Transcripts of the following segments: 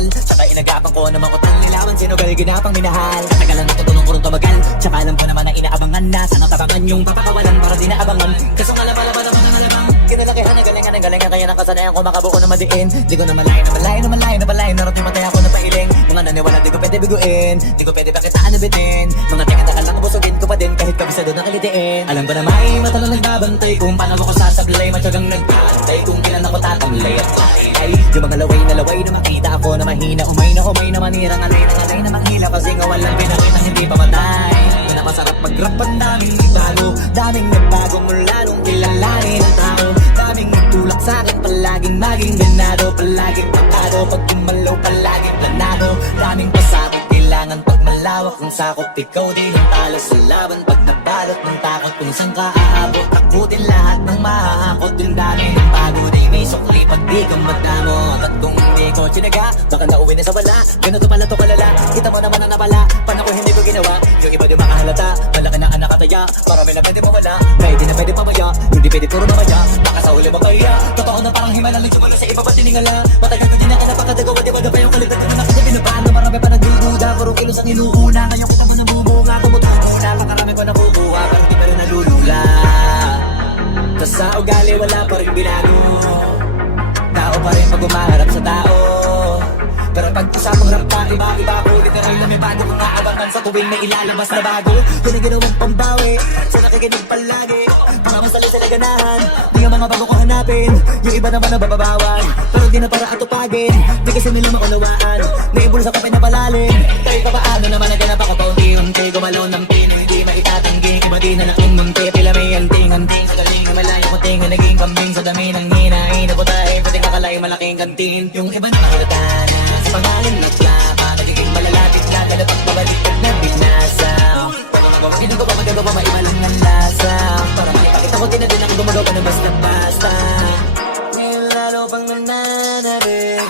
kapal. Tsaka inagapan ko na mangutang nilawan, sinugal ginapang minahal. Katagalan na tutulong ko rin tumagal, tsaka alam ko naman na inaabangan na. Sana tabangan yung papakawalan para di naabangan. Kaso nga laban ang mga nalabang, kinalakihan ang galingan kaya nakasanayan ko makabuo na madiin. Di ko na malayo, narating matay ako na pailing. Mga naniwala di ko pwede biguin, di ko pwede pakitaan na bitin. Mga tika-taka lang kabusugin ko pa din kahit kabisado na kilitiin. Alam ko na may mata na nagbabantay kung paano ko sasablay. Matyagang nagpantay kung kailan ako tatamlay at ay yung mga laway na makita ako na mahina. Umay na manirang alay na manghila. Kasi nga walang pinakita hindi pa matay. Pinapasarap mag-rap ang daming nagbago mula nung kilalanin ang tao. Daming nagtulak sa'kin, palaging maging ganado, palaging tapado, pag gumalaw palaging planado. Daming pasakot, kailangan pag malawak ang sakop. Ikaw din ang talo sa laban pag nabalot ng takot. Kung saan ka aabot, takutin lahat ng mahahakot. Yung dami ng pagod ay may sukli pag di ka magdamot. At kung hindi ko tinaga, baka nauwi na sa wala. Ganito pala to kalala, kita mo naman ang napala. Paano ko hindi ko ginawa, yung iba di makahalata. Malaki na anak kataya, marami na pwede mawala. Pwede na pwede pamaya, hindi pwede puro namaya. Baka sa uli makaya, totoo na parang himala lang sumalo sa iba pa tiningala. Matagal ko din na kinapakadagawa, di ba pa yung kalitan ko na kasi binabaan na marami pa nagdududa. Puro kilos ang inuuna, ngayon ko tamo namubunga. Tumutubo na, makarami ko nakukuha, pero di pa rin nalulula. Tas sa ugali wala pa rin binago, tao pa rin pag umaharap sa tao. Pero pag usapang rap pa, iba ko literal na may bago kong aabangan sa tuwing may ilalabas na bago. Yun ang ginawang pambawi, sa nakikinig palagi. Mga masali sa naganahan, di ang mga bago ko hanapin. Yung iba naman na bababawan, pero di na para atupagin. Di kasi nila maunawaan, naibulsa ko pinapalalim. Kahit pa paano naman naganap ako paunti-unti. Gumalaw ng pino, hindi maitatanggi. Iba di na laking munti, pila may anting-anting. Sa galing ang malayo ko tinga, naging kambing. Sa dami ng hinahin, nabutain, pati kakalay malaking kantin. Yung iba na mahalata na sa pangalan na plaka, nagiging malalapit na kada pagbabaliktad na binasa. Sino ko pa magagawa, maiba lang ng lasa. Para makipakita ko din na din ang gumagawa ka na basta-basta. Ngayon lalo pang nananabik,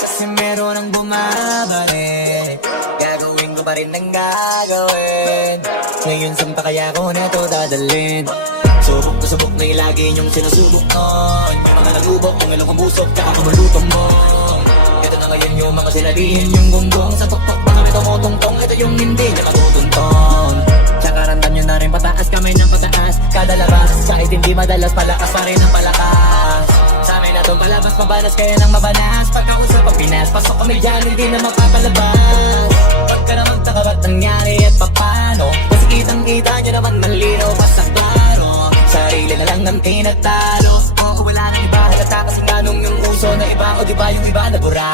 kasi meron ang bumabalik. Gagawin ko pa rin ang gagawin. Ngayon saan pa kaya ko na to dadalhin? Subok na subok na ilagi niyong sinusubok nun. May mga nalubok, mga ilong kumusok, tsaka kumalutong mo. Ito na ngayon yung mga sinabihin yung gunggong. Sa tuktok mga may tumutungtong, ito yung hindi na matutunton. Tsaka ramdam nyo na rin pataas kami ng pataas. Kada labas, kahit hindi madalas, palakas pa rin ang palakas. Sa amin na itong palabas, mabanas kaya ng mabanas. Pagkausap pag pinas, pasok kami dyan, hindi na mapapalabas. Pagka na magtaka ba't nangyari at papano, kasi kitang-kita nyo naman malinaw pa sa klaro. Sarili na lang ng tinatalo. Oo, wala nang iba, halata kasi nga nung yung uso na iba. O diba yung iba na bura.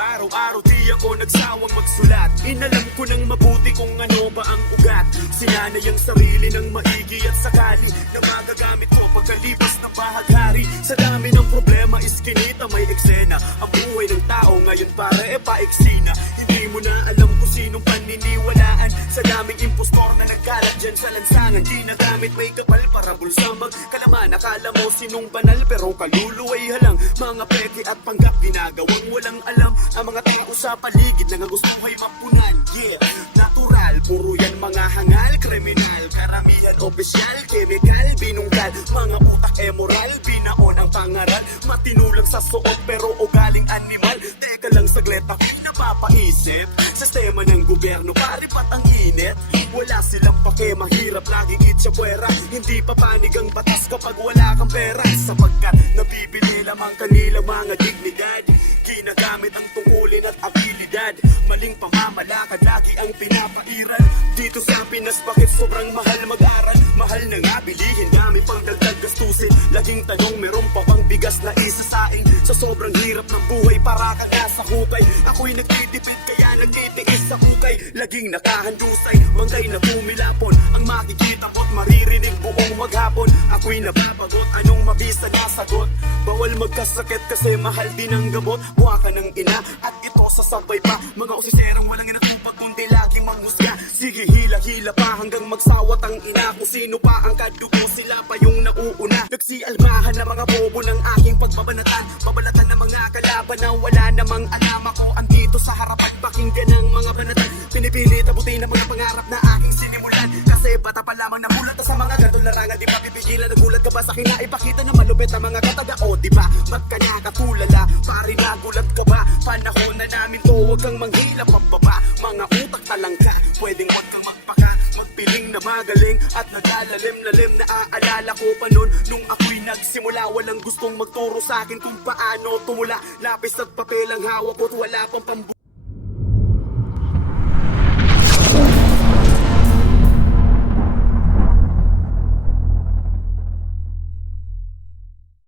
Araw-araw di ako nagsawang magsulat. Inalam ko ng mabuti kung ano ba ang ugat. Sinanay ang sarili ng maigi at sakali na magagamit ko pagkalipas na bahaghari. Sa dami ng problema iskinita may eksena. Ang buhay ng tao ngayon para paiksi na. Hindi mo na alam kung sinong paniniwalaan. Sa daming impostor na nagkalat dyan sa lansangan. Ginagamit may kapal para bulsa magkalaman. Akala mo sinong banal pero kaluluway halang. Mga peke at panggap ginagawang walang alam. Ang mga tao sa paligid na gustuhay mapunan. Yeah, natural, puro yan mga hangal. Kriminal, karamihan opisyal. Chemical, binunggal, mga utak moral. Binaon ang pangaral, matinulang sa suot pero ugaling animal. Teka lang saglit ako napapaisip. Sistema ng gobyerno paripat ang init. Wala silang pake, mahirap laging itsapuera. Hindi papanig ang batas kapag wala kang pera. Sapagkat nabibili lamang kanilang mga dignidad. Ginagamit ang tungkulin at abilidad. Maling pamamalakad lagi ang pinapairal. Dito sa Pinas bakit sobrang mahal mag-aral? Mahal na nga bilihin, dami pang dagdag gastusin. Laging tanong meron pa bang bigas na isasaing? Sa sobrang hirap ng buhay para kang nasa hukay. Ako'y nagtitipid kaya nagtitiis sa hukay. Laging nakahandusay, manggay na tumilapon. Ang makikita mo't maririnig buong maghapon. Ako'y nababagot, anong mabisa na sagot. Bawal magkasakit kasi mahal din ang gamot. Buha ka ng ina at ito sasabay pa. Mga osiserang walang inatupag kundi laging manghusga. Sige hila-hila pa hanggang magsawat ang ina. Kung sino pa ang kadugo sila pa yung nauuna. Nagsialmahan na mga bobo ng aking pagbabanatan. Babalatan ng mga kalaban na wala namang alam. Ako andito sa harapan pakinggan ng mga banatan. Pinipilit abutin na mga pangarap na aking sinimulan. Kasi bata pa lamang namulat na sa mga ganitong larangan. Di pa pipigilan, nagulat ka ba sa kina? Ipakita na malupit ang mga kataga. O diba, ba't ka nakatulala? Pare nagulat ka ba? Panahon na namin to, huwag kang manghila pababa. Mga utak talang ka, pwedeng huwag kang magpaka. Magpiling na magaling at nadalalim-lalim. Naaalala ko pa nun nung ako'y nagsimula. Walang gustong magturo sa akin kung paano tumula. Lapis at papel ang hawak ko't wala pang pambu.